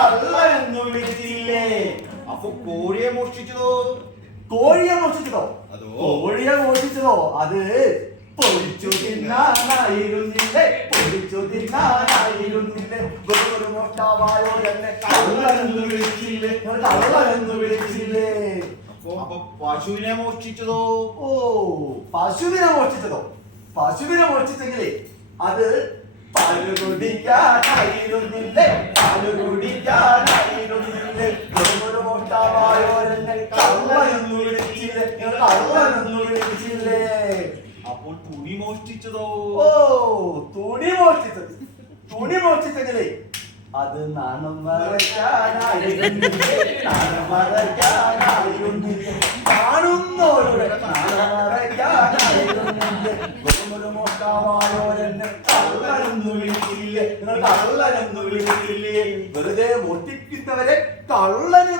കള്ളനെന്ന് വിളിച്ചില്ലേ? അപ്പൊ കോഴിയെ മോഷ്ടിച്ചതോ? കോഴിയെ മോഷ്ടിച്ചതോ? അതോ കോഴിയെ മോഷ്ടിച്ചതോ? അത് പൊളിച്ചു തിന്നാനായിരുന്നില്ലേ? പൊളിച്ചു തിന്നാനായിരുന്നില്ലേ? വെറും മോഷ്ടാവായോ എന്നെ കള്ളനെന്ന് വിളിച്ചില്ലേ? കള്ളനെന്ന് വിളിച്ചില്ലേ? അപ്പൊ പശുവിനെ മോഷ്ടിച്ചതോ? ഓ, പശുവിനെ മോഷ്ടിച്ചതോ? പശുവിനെ മോഷ്ടിച്ചെങ്കിലേ അത് പാല് കുടിക്കാനായിരുന്നില്ലേ? പാല് കുടിക്കാനായിരുന്നില്ലേ? വെറും മോഷ്ടാവായോ എന്നെ കള്ളനെന്ന് വിളിച്ചില്ലേ? കള്ളനെന്ന് വിളിച്ചില്ലേ? അപ്പോൾ തുണി മോഷ്ടിച്ചതോ? ഓ, തുണി മോഷ്ടിച്ചത്. തുണി മോഷ്ടിച്ചെങ്കിലേ അത് നാണം മറയ്ക്കാനായിരുന്നില്ലേ? നാണം മറയ്ക്കാനായിരുന്നില്ലേ? കാണുന്നവരുടെ നാണം മറയ്ക്കാനായിരുന്നില്ലേ? വെറുമൊരു മോഷ്ടാവായോ എന്നെ കള്ളനെന്ന് വിളിച്ചില്ലേ? നിങ്ങൾ കള്ളനെന്ന് വിളിച്ചില്ലേ? വെറുതെ മോഷ്ടിക്കുന്നവരെ കള്ളന്